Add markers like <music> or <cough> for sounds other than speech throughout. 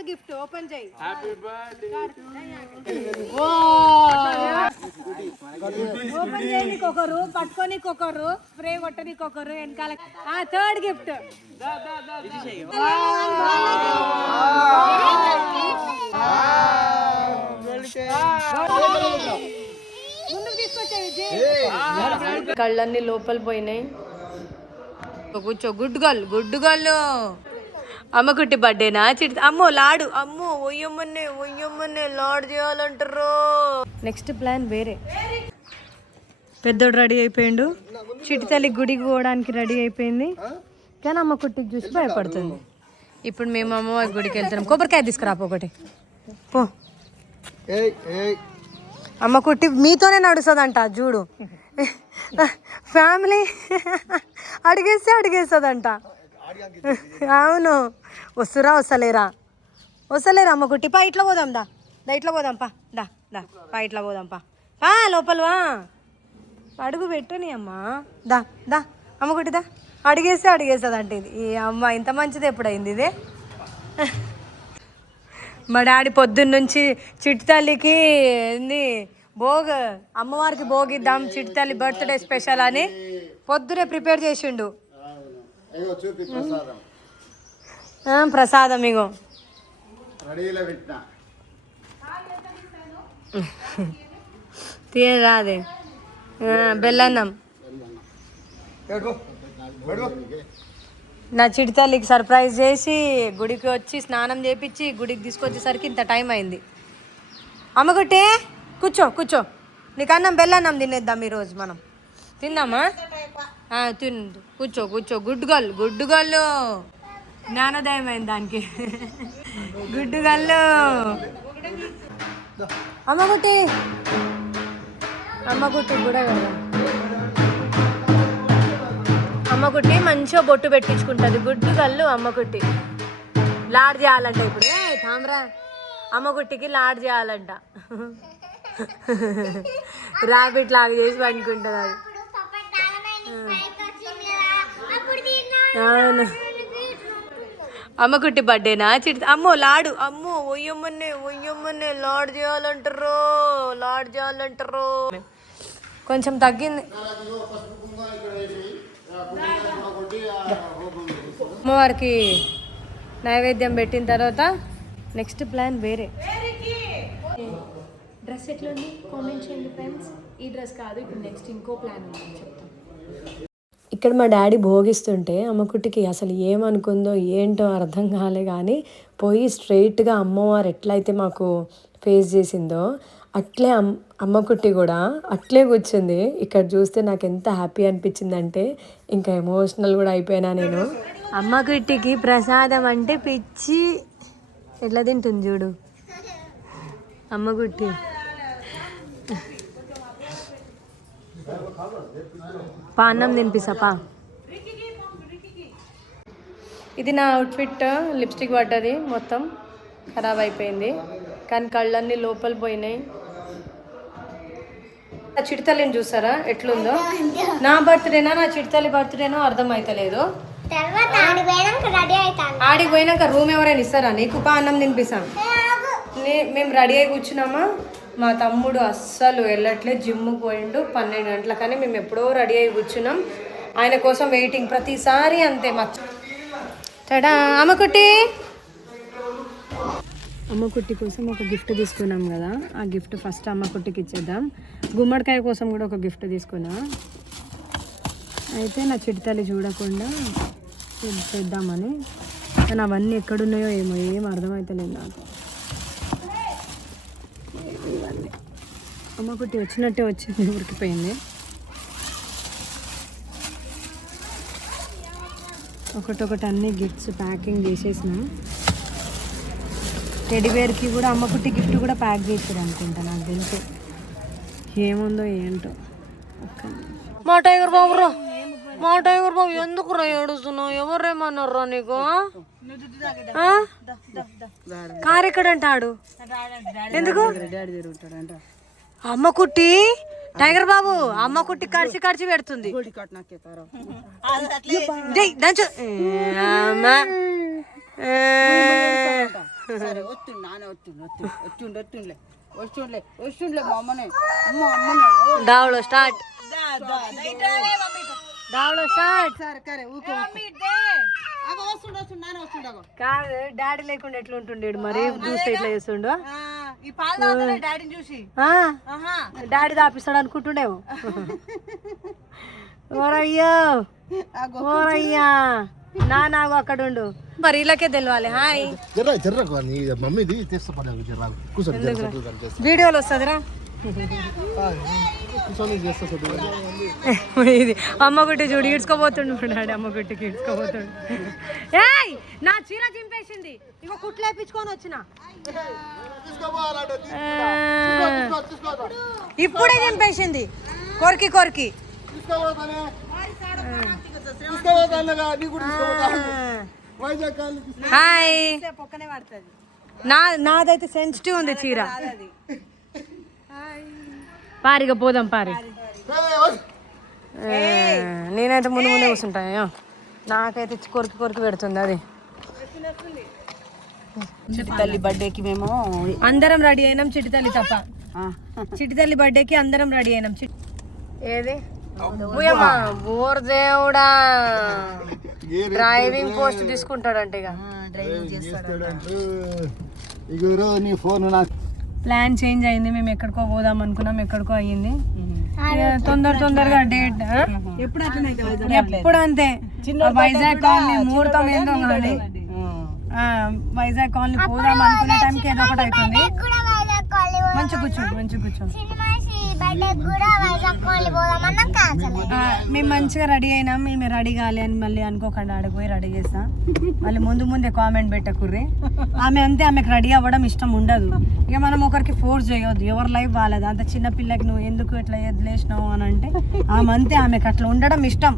First gift open చేయి. Happy birthday open చేయడానికి ఒకరు పట్టుకోనికి ఒకరు స్ప్రే కొట్టడానికి ఒకరు వెనకాల. ఆ థర్డ్ గిఫ్ట్. ముందుకు తీసుకొచ్చే విజయ్ కళ్ళన్నీ లోపల పోయినాయి. కూర్చో గుడ్ గర్ల్ గుడ్ గర్ల్. అమ్మకుట్టి బర్త్డేనా? చిట్ అమ్మో లాడు. అమ్మో ఒయ్యమ్మనే ఒయ్యమ్మనే లాడు చేయాలంటారు. నెక్స్ట్ ప్లాన్ వేరే. పెద్దోడు రెడీ అయిపోయిండు. చిట్టి తల్లి గుడికి పోవడానికి రెడీ అయిపోయింది. కానీ అమ్మ కుట్టికి చూసి భయపడుతుంది. ఇప్పుడు మేము అమ్మవారి గుడికి వెళ్తున్నాం. కొబ్బరికాయ తీసుకురా పో. ఒకటి పో అమ్మ కుట్టి మీతోనే నడుస్తుందంట చూడు. <laughs> <laughs> ఫ్యామిలీ <laughs> అడిగేస్తే అడిగేస్తుందంట. అవును. వస్తురా వస్తలేరా? వస్తలేరా అమ్మ కుట్టి పా ఇట్లా పోదాం దా. దా ఇట్లా పోదాం పా. దా దా. పా ఇట్లా పోదాం పా. పా లోపల వా. అడుగు పెట్టని అమ్మా. దా దా. అమ్మ కుట్టి దా. అడిగేస్తే అడిగేస్తుంది అంటే ఇది. ఈ అమ్మ ఇంత మంచిది ఎప్పుడైంది ఇది? మా డాడీ పొద్దున్న నుంచి చిట్టి తల్లికి ఏంది భోగ్ అమ్మవారికి భోగిద్దాం చిట్టి తల్లి బర్త్డే స్పెషల్ అని పొద్దునే ప్రిపేర్ చేసిండు. చూపి ప్రసాదం. ఇగో. రెడీలో పెట్టిన. తీయరాదే ఆ, బెల్లన్నం. నా చిట్టి తల్లికి సర్ప్రైజ్ చేసి గుడికి వచ్చి స్నానం చేపించి గుడికి తీసుకొచ్చేసరికి ఇంత టైం అయింది. అమ్మగుట్టి కూర్చో కూర్చో. నీకు అన్నం బెల్లన్నం తినేద్దాం ఈరోజు మనం. తిందామా తిందు కూర్చో కూర్చో. గుడ్ గర్ల్ గుడ్ గర్ల్ జ్ఞానోదయం అయింది దానికి గుడ్ గర్ల్ అమ్మగుట్టి అమ్మగుట్టి కూడా అమ్మకుట్టి మంచిగా బొట్టు పెట్టించుకుంటుంది. గుడ్డు గల్లు అమ్మకుట్టి లాడ్ చేయాలంట ఇప్పుడు. తామరా. అమ్మకుట్టికి లాడ్ చేయాలంట. <laughs> రాబిట్ లాగా చేసి పండుకుంటుంది అది. అవును. అమ్మకుట్టి బర్త్డేనా? చిట్ అమ్మో లాడు. అమ్మో ఒయ్యమ్మనే ఒయ్యమ్మనే లాడ్ చేయాలంటారు లాడ్ చేయాలంటారు. కొంచెం తగ్గింది. అమ్మవారికి నైవేద్యం పెట్టిన తర్వాత నెక్స్ట్ ప్లాన్ వేరే. డ్రెస్ ఎట్లా ఉంది కామెంట్ చేయండి ఫ్రెండ్స్. ఈ డ్రెస్ కాదు ఇప్పుడు నెక్స్ట్ ఇంకో ప్లాన్ ఉంది. చెప్తాను ఇక్కడ మా డాడీ భోగిస్తుంటే అమ్మకుట్టికి అసలు ఏమనుకుందో ఏంటో అర్థం కాలే కానీ పోయి స్ట్రైట్గా అమ్మవారు ఎట్లయితే మాకు ఫేస్ చేసిందో అట్లే అమ్ అమ్మకుట్టి కూడా అట్లే కూర్చుంది. ఇక్కడ చూస్తే నాకు ఎంత హ్యాపీ అనిపించిందంటే ఇంకా ఎమోషనల్ కూడా అయిపోయినా నేను. అమ్మకుట్టికి ప్రసాదం అంటే పిచ్చి. ఎట్లా తింటుంది చూడు? అమ్మకుట్టి పా అన్నం తినిపిస్తా పా. ఇది నా అవుట్ఫిట్ లిప్స్టిక్ పడ్డది మొత్తం ఖరాబ్ అయిపోయింది. కానీ కళ్ళన్నీ లోపల పోయినాయి. నా చిడతల్లిని చూసారా? ఎట్లుందో? నా బర్త్డేనా నా చిడతల్లి బర్త్డేనో అర్థం అవుతలేదు ఆడికి పోయినాక రూమ్ ఎవరైనా ఇస్తారా? నీకు పా అన్నం తినిపిస్తాం. నే- మేము రెడీ అయి కూర్చున్నామా? మా తమ్ముడు అస్సలు వెళ్ళట్లే జిమ్కి పోయిండు పన్నెండు గంటలకని మేము ఎప్పుడో రెడీ అయి కూర్చున్నాం. ఆయన కోసం వెయిటింగ్ ప్రతిసారి అంతే మా టడా అమ్మకుట్టి అమ్మకుట్టి కోసం ఒక గిఫ్ట్ తీసుకున్నాం కదా ఆ గిఫ్ట్ ఫస్ట్ అమ్మకుట్టికి ఇచ్చేద్దాం. గుమ్మడికాయ కోసం కూడా ఒక గిఫ్ట్ తీసుకున్నా. అయితే నా చిట్తల్లి చూడకుండా చేద్దామని కానీ అవన్నీ ఎక్కడున్నాయో ఏమో ఏం అర్థమవుతలేదు నాకు. ఇవన్నీ అమ్మ కుట్టి వచ్చినట్టే వచ్చింది ఉరికిపోయింది ఒకటొకటి అన్ని గిఫ్ట్స్ ప్యాకింగ్ చేసేసిన టెడివేర్కి కూడా అమ్మ కుట్టి గిఫ్ట్ కూడా ప్యాక్ చేసారు అనుకుంటా నాకు తెలుసు. ఏముందో ఏంటో. మా టైగర్ బాబు రా మా టైగర్ బాబు ఎందుకు రా ఏడుస్తున్నావు? ఎవరేమన్నారా నీకు? కారు ఎక్కడంటాడు? ఎందుకు? అమ్మ కుట్టి టైగర్ బాబు అమ్మ కుట్టి కరిచి కరిచి పెడుతుంది. దంచు. అమ్మ. ఏ, సరే వస్తుండు నాన్న వస్తుండు వస్తుండు వస్తుండు వస్తుండలే. వస్తుండలే వస్తుండలే మా అమ్మనే. అమ్మ అమ్మనే. ఓ, దావలో స్టార్ట్. దావలో స్టార్ట్. సరే సరే ఊకో అగో వస్తుండు వస్తుండు నాన్న వస్తుండు అగో. కాదు డాడీ లేకుండా ఎట్లా ఉంటుండేడు మరి? చూస్తే ఇట్లా చేస్తుండు? ఆ, ఈ పాలు డాడీని చూసి. ఆ? ఆహా. డాడీ దాపిస్తాడు అనుకుంటుండేమో. ఓరయ్యో. అగో ఓరయ్యా. నా నాకు అక్కడ ఉండు మరి ఇలాకే తెలియాలి హాయ్. జర్రా జర్రా మమ్మీది తెస్తా పడాలి జర్రా. వీడియోలో వస్తుందిరా. ఇది అమ్మ గుట్టి చూడు ఈడ్చుకోబోతుండు అమ్మ గుట్టికి ఈడ్చుకోబోతుండు ఏయ్ నా చీర చింపేసింది ఇగో కుట్లేపించుకొని వచ్చిన ఆ, ఇప్పుడే చింపేసింది కొరికి కొరికి హాయ్ నాదైతే సెన్సిటివ్ ఉంది చీర పారిగా పోదాం పారి. నేనైతే ముందు ముందే కూర్చుంటాను నాకైతే కొరికి కొరికి పెడుతుంది అది. చిట్టి తల్లి బర్త్డేకి మేము అందరం రెడీ అయినాం చిట్టి తల్లి తప్ప. ఆ, చిట్టి తల్లి బర్త్డేకి అందరం రెడీ అయినాం చిట్- ఏది? ఓర్ దేవుడా. డ్రైవింగ్ పోస్ట్ తీసుకుంటాడంట ఇక. ఇగురు నీ ఫోన్ నాకు ప్లాన్ చేంజ్ అయింది మేము ఎక్కడికో పోదాం అనుకున్నాం ఎక్కడికో అయ్యింది. తొందర తొందరగా డేట్ ఎప్పుడు అంతే. వైజాగ్ కాలనీ ముహూర్తం ఏందో కానీ. ఆ, వైజాగ్ కాలనీ పోదాం అనుకునే టైంకి ఏదో ఒకటి అవుతుంది. మంచి కూర్చో మంచి మేము మంచిగా రెడీ అయినాం మేము రెడీ కాలే అని మళ్ళీ అనుకోకుండా ఆడిపోయి రెడీ చేస్తా. మళ్ళీ ముందు ముందే కామెంట్ పెట్టకుర్రి. ఆమె అంతే ఆమెకు రెడీ అవ్వడం ఇష్టం ఉండదు. ఇక మనం ఒకరికి ఫోర్స్ చేయొద్దు ఎవరి లైఫ్ బాగాలేదు అంత చిన్న పిల్లకి నువ్వు ఎందుకు ఇట్లా వదిలేసినావు అని అంటే ఆమె అంతే ఆమెకు అట్లా ఉండడం ఇష్టం.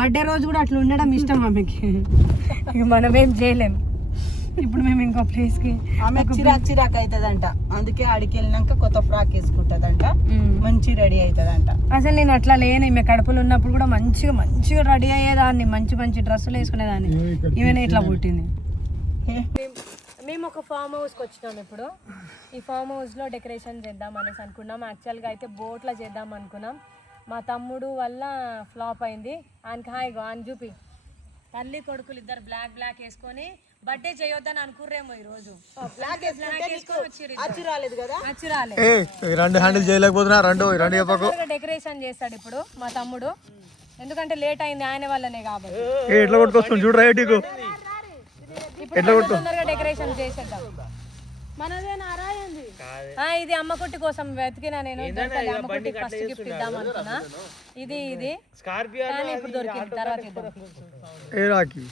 బర్త్డే రోజు కూడా అట్లా ఉండడం ఇష్టం ఆమెకి. ఇక మనం ఏం చేయలేం. ఇప్పుడు మేము ఇంకో ప్లేస్కి ఆమె చిరాక్ చిరాక్ అవుతుందంట అందుకే ఆడికి వెళ్ళినాక కొత్త ఫ్రాక్ వేసుకుంటదంట. మంచి రెడీ అవుతుందంట అసలు నేను అట్లా లేను. ఈమె కడుపులో ఉన్నప్పుడు కూడా మంచిగా మంచిగా రెడీ అయ్యేదాన్ని. మంచి మంచి డ్రెస్సులు వేసుకునేదాన్ని. ఈమె ఇట్లా పుట్టింది. మేము ఒక ఫామ్ హౌస్కి వచ్చినాం ఇప్పుడు. ఈ ఫామ్ హౌస్లో డెకరేషన్ చేద్దాం అనేసి అనుకున్నాం. యాక్చువల్గా అయితే బోట్లో చేద్దాం అనుకున్నాం. మా తమ్ముడు వల్ల ఫ్లాప్ అయింది. ఆయనకి హాయిగో ఆయన చూపి. తల్లి కొడుకులు ఇద్దరు బ్లాక్ బ్లాక్ వేసుకొని బర్త్డే చేయొద్దని అనుకుర్రేమో బ్లాక్ వేసుకుంటే అచ్చు రాలేదు కదా? అచ్చు రాలే రెండు హ్యాండిల్ చేయలేకపోతున్నా రెండు రెండు చెప్పకు. డెకరేషన్ చేస్తాడు ఇప్పుడు మా తమ్ముడు. ఎందుకంటే లేట్ అయింది ఆయన వల్లనే కాబట్టి. ఎట్లా కొట్టుకొస్తుంది? చూడు రైట్కు ఇప్పుడు తొందరగా డెకరేషన్ చేసేద్దాం. ఇది అమ్మ కుట్టి కోసం వెతికినా నేను. అమ్మ కుట్టి ఫస్ట్ గిఫ్ట్ ఇద్దాం అనుకున్నా. ఇది ఇది. ఇప్పుడు దొరికింది. తర్వాత ఇద్దాం. ఏ రాకి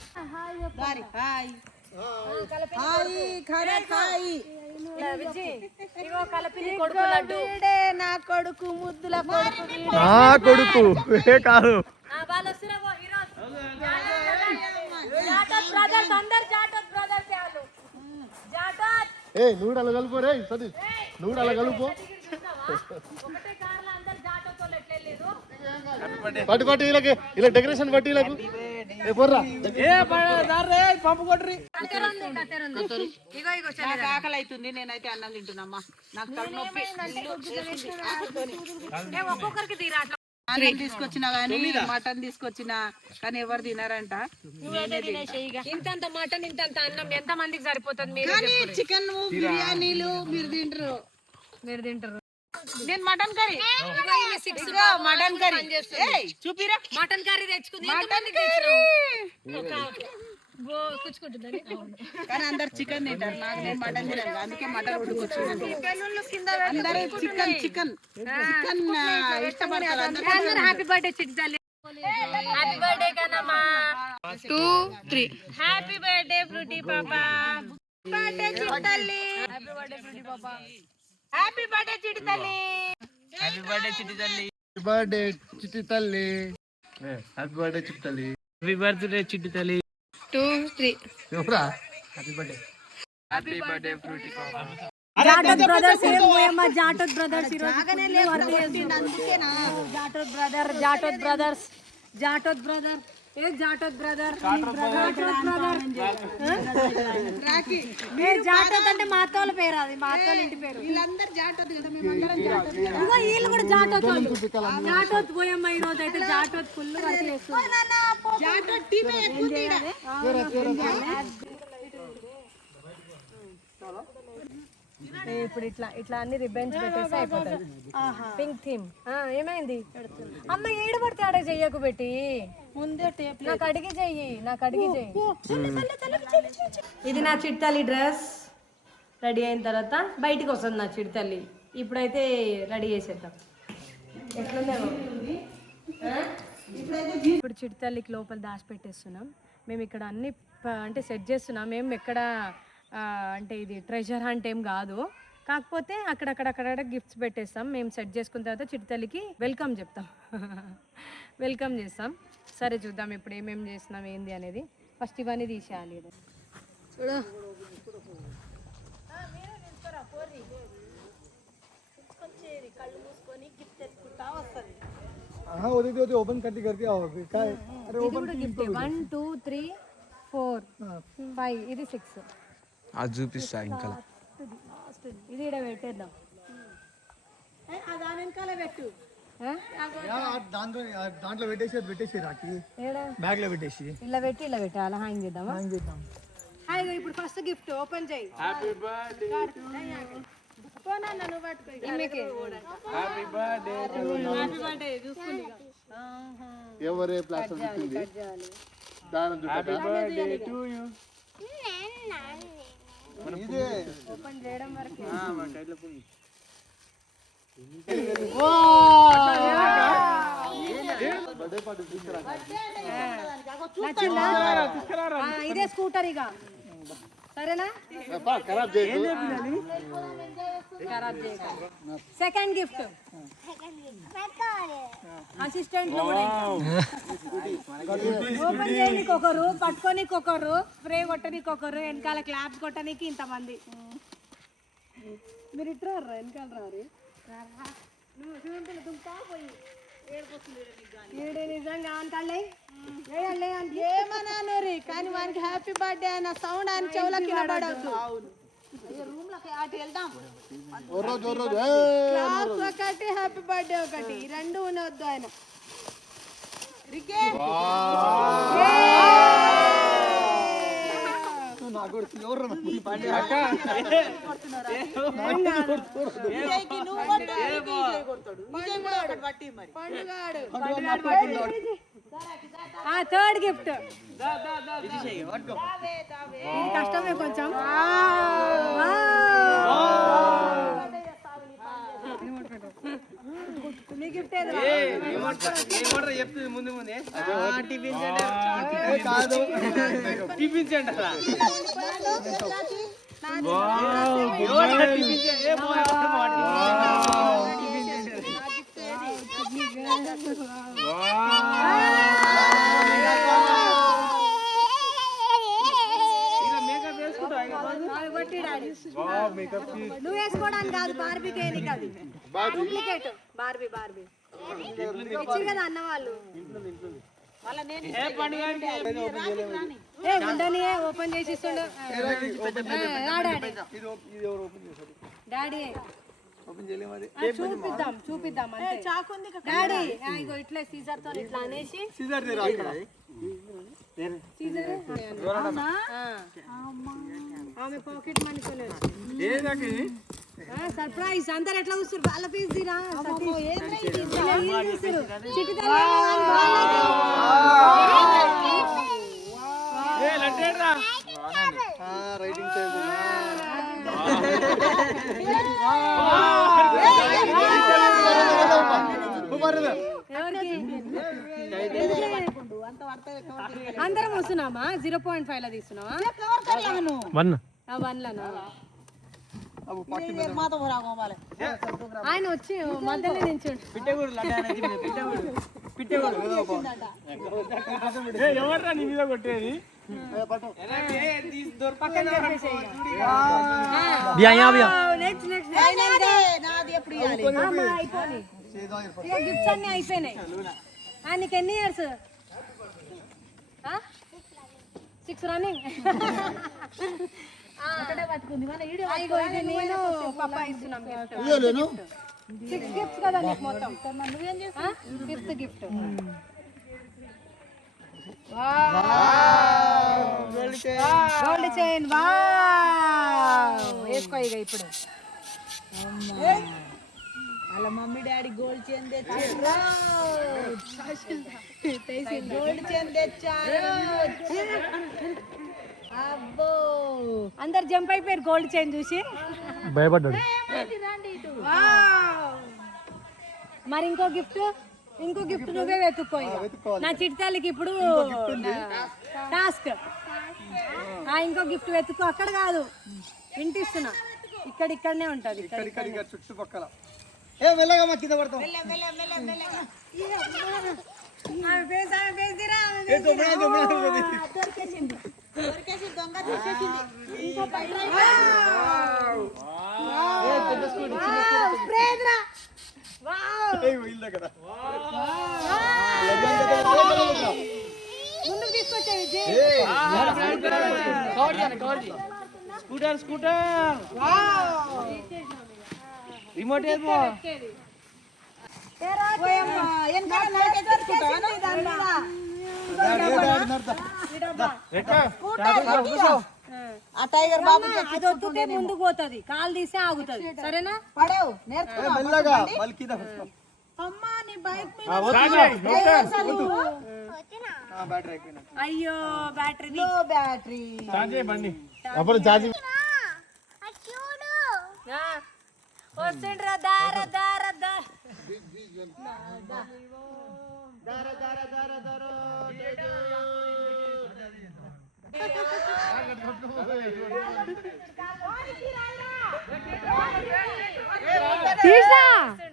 హాయ్ నా కొడుకు ముద్దుల కొడుకు. నా కొడుకు ఏ కాదు. ఏ నువ్వు అలా కలుపు రే సతీష్. నువ్వు అలా కలుపు పట్టు పట్టు ఇలా డెకరేషన్ పట్టి పోర్రా పంపు కొట్రి ఇగో ఇగో నాకు ఆకలి అవుతుంది నేనైతే అన్నం తింటున్నామ్మా. నాకు ఒక్కొక్కరికి తీరా అన్నం తీసుకొచ్చినా గానీ మటన్ తీసుకొచ్చినా కానీ ఎవరు తినారంట. ఇంతంత మటన్ ఇంతంత అన్నం ఎంత మందికి సరిపోతుంది మీరు కానీ చికెన్ బిర్యానీలు మీరు తింటారు. మీరు తింటారు. నేను మటన్ కర్రీ. ఇదిగో మటన్ కర్రీ. ఏయ్, చూపిరా. మటన్ కర్రీ తెచ్చుకుంది. ఎంత మటన్ మందికి తెచ్చినావు? బో కూర్చుకుంటుందని. కానీ అందరు చికెన్ తింటారు. నాకు నేను మటన్ తినను. అందుకే మటన్ ఉడుకొచ్చింది అందరూ చికెన్ చికెన్ చికెన్. ఇష్టపడతారు అందరూ అందరూ. హ్యాపీ బర్త్డే చిట్టి తల్లి happy birthday కనమ్మా. Two three happy birthday Frooti పాపా బర్త్డే చిట్టి తల్లి హ్యాపీ బర్త్డే ఫ్రూటీ పాపా హ్యాపీ బర్త్డే చిట్టి తల్లి. హ్యాపీ బర్త్డే చిట్టి తల్లి. బర్త్డే చిట్టి తల్లి. హ్యాపీ బర్త్డే చిట్టి తల్లి. హ్యాపీ బర్త్డే చిట్టి తల్లి. టూ త్రీ ఎవరా? హ్యాపీ బర్త్డే ఫ్రూటీ పాప జాటోత్ బ్రదర్స్ ఏం పోయమ్మా జాటోత్ బ్రదర్స్ ఈరోజు Jatoth brother Jatoth brothers Jatoth brother ఏ జాటోత్ బ్రదర్? జాటోత్ బ్రదర్. ఏ జాటోత్ అంటే మా అత్తోళ్ళ పేరు అది మా అత్తోళ్ళ ఇంటి పేరు. వీళ్ళందరూ కదా మేమందరం జాటోదు కదా. ఇదిగో వీళ్ళు కూడా జాటోత్ వాళ్ళు. జాటోత్ పోయమ్మ ఈ రోజు అయితే జాటోత్ ఫుల్ వర్క్ చేస్తుంది. జాటో టీమే ఎక్కువ తీయడ. ఏ, ఇప్పుడు ఇట్లా ఇట్లా అన్ని రిబన్స్ పెట్టేసి అయిపోతుంది పింక్ థీమ్ ఏమైంది? అమ్మ ఏడు పడితే ఆడే చెయ్యకు పెట్టి ముందే టేప్ నాకు అడిగి చెయ్యి నాకు అడిగి చెయ్యి. ఇది నా చిట్టల్లి డ్రెస్. రెడీ అయిన తర్వాత బయటికి వస్తుంది నా చిట్టల్లి ఇప్పుడైతే రెడీ చేసేద్దాం. ఎట్లుందేమో? ఇప్పుడు చిట్టల్లికి లోపల దాచి పెట్టేస్తున్నాం మేము ఇక్కడ అన్ని ప- అంటే సెట్ చేస్తున్నాం. మేము ఎక్కడ అంటే ఇది ట్రెజర్ హంట్ ఏం కాదు. కాకపోతే అక్కడక్కడ అక్కడక్కడ గిఫ్ట్స్ పెట్టేస్తాం. మేము సెట్ చేసుకున్న తర్వాత చిట్టతల్లికి వెల్కమ్ చెప్తాం. <laughs> వెల్కమ్ చేస్తాం. సరే చూద్దాం ఇప్పుడు ఏమేమి చేస్తున్నాం ఏంది అనేది ఫస్ట్ ఇవన్నీ తీసేయాలి ఇది. చూడు हाँ वो दीदी ओपन करती करती आओगे क्या है? अरे ఇది కూడా gift one two three four five ఇది సిక్స్ అది చూపిస్తా ఇంకా ఇది ఇక్కడ పెట్టేద్దాం దాని వెనకాల పెట్టు ఆ? దాంట్లో దాంట్లో పెట్టేసి అది పెట్టేసి రాకి. ఏడా? బ్యాగ్లో పెట్టేసి. ఇలా పెట్టి ఇలా పెట్టి అలా హ్యాంగ్ చేద్దామా? హ్యాంగ్ చేద్దాం. హాయ్ ఇప్పుడు ఫస్ట్ గిఫ్ట్ ఓపెన్ చేయి. హ్యాపీ బర్త్డే పోనా నువ్వు పట్టుకో. హ్యాపీ బర్త్డే హ్యాపీ బర్త్డే చూసుకుంది ఇక. ఎవరే ప్లాస్టర్ ఇచ్చింది దాని హ్యాపీ బర్త్డే టు యు ఇదే. ఓపెన్ చేయడం వరకు? ఆ, ఇదే స్కూటర్ ఇక సరేనా సెకండ్ గిఫ్ట్ అసిస్టెంట్ ఓపెన్ చేయడానికి ఒకరు పట్టుకోనికి ఒకరు స్ప్రే కొట్టడానికి ఒకరు వెనకాల క్లాప్స్ కొట్టడానికి ఇంతమంది మీరు ఇట్రా వెనకాల రారు నువ్వు చూడండి దుంపా పోయి ఈడు నిజంగా అంటాళ్ళే వేయండి అంటే. ఏమన్నాను రీ కానీ వానికి హ్యాపీ బర్త్డే అన్న సౌండ్ ఆయన చెవులకి! క్లాస్ ఒకటి హ్యాపీ బర్త్డే ఒకటి. రెండు ఉండవద్దు ఆయన. నాకు థర్డ్ గిఫ్ట్ కష్టమే కొంచెం. మీ గిఫ్ట్ ఏది చెప్తుంది ముందు ముందే. కాదు. Tiffin centre? అవి కొట్టి నువ్వు వేసుకోవడానికి కాదు బార్బీ వేయనికి అది డూప్లికేట్ బార్బీ బార్బీ ఇచ్చి కదా అన్న వాళ్ళు ఓపెన్ చేసి ఇస్తుండు డాడీ డాడీ ఆ, చూపిద్దాం చూపిద్దాం అంతే. డాడీ ఆ, ఇగో ఇట్లా సీజర్తో ఇట్లా అనేసి. సీజర్ తీరా ఇక్కడ సీజర్ ఆమె పాకెట్ మనీ సర్ప్రైజ్ అందరు ఎట్లా చూస్తారు వాళ్ళ ఫీజు తీరా? రైటింగ్ చేయదు అందరం వస్తున్నామా? జీరో పాయింట్ ఫైవ్లో వన్. వన్ లోనా? రాగోమాలి ఆయన వచ్చి మధ్యలో నీ మీద కొట్టేది? పక్కన పెట్టేసేయ్ ఇక. నెక్స్ట్ నెక్స్ట్ నాది ఎప్పుడు ఇవ్వాలి అయిపోయి ఇక గిఫ్ట్స్ అన్ని అయిపోయినాయి ఆ, నీకు ఎన్ని ఇయర్స్ సిక్స్ రన్నింగ్ ఇగో ఇది నేను పప్పా ఇస్తున్నాం గిఫ్ట్ ఇయ్యలేను సిక్స్ గిఫ్ట్స్ కదా నీకు మొత్తం ఫిఫ్త్ గిఫ్ట్ గోల్డ్ చైన్ వా వేసుకో ఇక ఇప్పుడు. వాళ్ళ మమ్మీ డాడీ గోల్డ్ చైన్ తెచ్చారు. గోల్డ్ చైన్ తెచ్చారు. అబ్బో. అందరు జంప్ అయిపోయారు గోల్డ్ చైన్ చూసి. భయపడ్డాడు. మరి ఇంకో గిఫ్ట్? ఇంకో గిఫ్ట్ నువ్వే వెతుక్కో. నా చిట్టాలకి ఇప్పుడు టాస్క్. ఇంకో గిఫ్ట్ వెతుక్కో అక్కడ కాదు. వింటిస్తున్నా ఇక్కడ ఇక్కడనే ఉంటది. ఇక్కడ ఇక్కడ చుట్టుపక్కల. ఏ మెల్లగా మా కింద పడతాం. ముందుకు. స్కూటర్ స్కూటర్ రిమోట్ ఏమో? ఆ టైగర్ బాబు అది వద్దుకే ముందుకు పోతుంది. కాలు తీస్తే ఆగుతుంది. సరేనా? పడవు కింద అమ్మా నీ బైక్ మీద అయ్యో బ్యాటరీ లో బ్యాటరీ బండి. అప్పుడు ఛార్జింగ్ చూడు. వస్తుండ్రా దార దార దార తీసా పాపం ఆడలేదు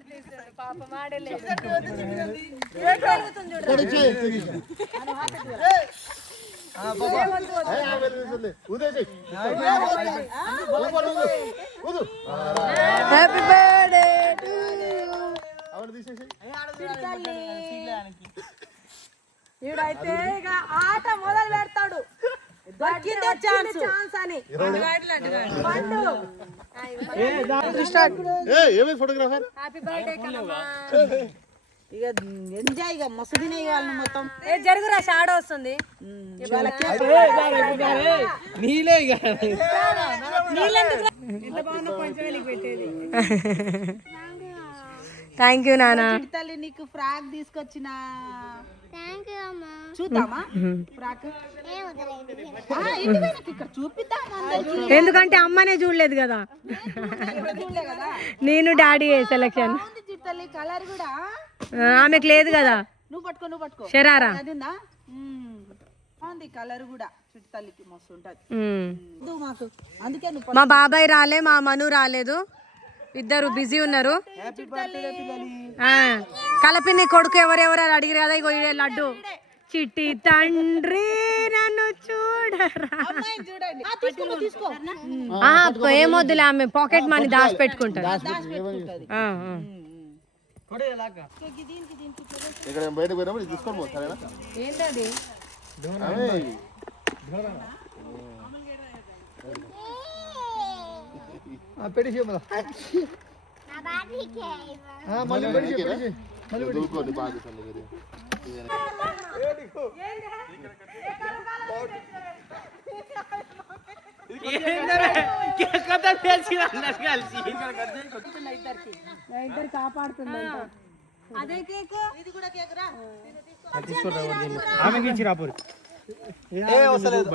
హ్యాపీ బర్త్డే వీడైతే ఇక ఆట మొదలు పెడతాడు. దొరికిందే ఛాన్స్ ఛాన్స్ అని. పండు ఏమైంది ఫోటోగ్రాఫర్ హ్యాపీ బర్త్డే కలమ్మా. ఇక ఎంజాయ్ ఇక వాళ్ళు మొత్తం. ఏ జరుగురా షాడో వస్తుంది. నీలే థ్యాంక్ యూ నానా నీకు ఫ్రాక్ తీసుకొచ్చిన. చూద్దామా? ఎందుకంటే అమ్మనే చూడలేదు కదా. నేను డాడీ సెలక్షన్ బాగుంది చిట్టి తల్లి కలర్ కూడా. ఆమెకు లేదు కదా. నువ్వు పట్టుకో నువ్వు పట్టుకో. బాగుంది కలర్ కూడా. చిట్టి తల్లికి మస్తు ఉంటది. మాకు. అందుకే మా బాబాయ్ రాలే మా మను రాలేదు. ఇద్దరు బిజీ ఉన్నారు. ఆ, కలపిన్ని కొడుకు ఎవరెవరు అని అడిగారు కదా ఇగో ఈడే లడ్డు. చిట్టి తండ్రి నన్ను చూడరా. అమ్మాయిని చూడండి. ఆ, తీసుకో తీసుకో. ఆ, ఏమొద్దులే ఆమె పాకెట్ మనీ దాచి పెట్టుకుంటారు పెట్టుకుంటది ఆ, ఆ. ఇక్కడ బయటకు పోయినప్పుడు ఇది తీసుకొని పో సరేనా ఏంటది అవే. నా బాబీకే దూకోండి బాధ్యత మీరు ఇద్దరు కాపాడుతుంది అదే కేక్ ఇది కూడా కేక్ రా ఆమెకి ఇచ్చి రాపూరి ఏ వస్తలేదు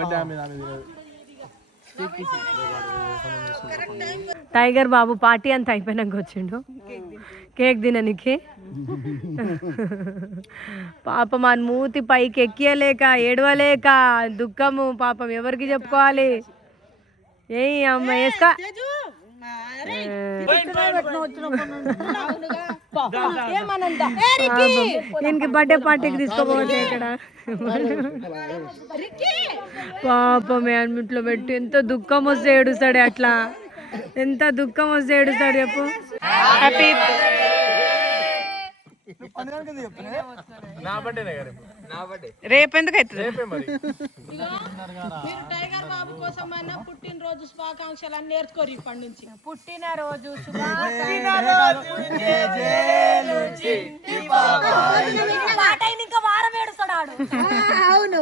టైగర్ బాబు పార్టీ అంతా అయిపోయినాక వచ్చిండు. కేక్ తిననికి. పాపం ఆ మూతి పైకి ఎక్కియలేక ఏడవలేక దుఃఖము పాపం ఎవరికి చెప్పుకోవాలి? ఏ. అమ్మ వేసుకో దీనికి బర్త్డే పార్టీకి తీసుకోపోతే ఇక్కడ. పాపమే అన్నింట్లో పెట్టి. ఎంత దుఃఖం వస్తే ఏడుస్తాడే అట్లా? ఎంత దుఃఖం వస్తే ఏడుస్తాడు చెప్పు. హ్యాపీ నా బర్త్డేనే రేపు ఎందుకు అవుతుంది? మీరు. టైగర్ బాబు కోసం అయినా పుట్టినరోజు శుభాకాంక్షలు అన్ని నేర్చుకోరు ఇప్పటి నుంచి. పుట్టినరోజు పాట ఇంకా వారం ఏడుస్తాడు అవును.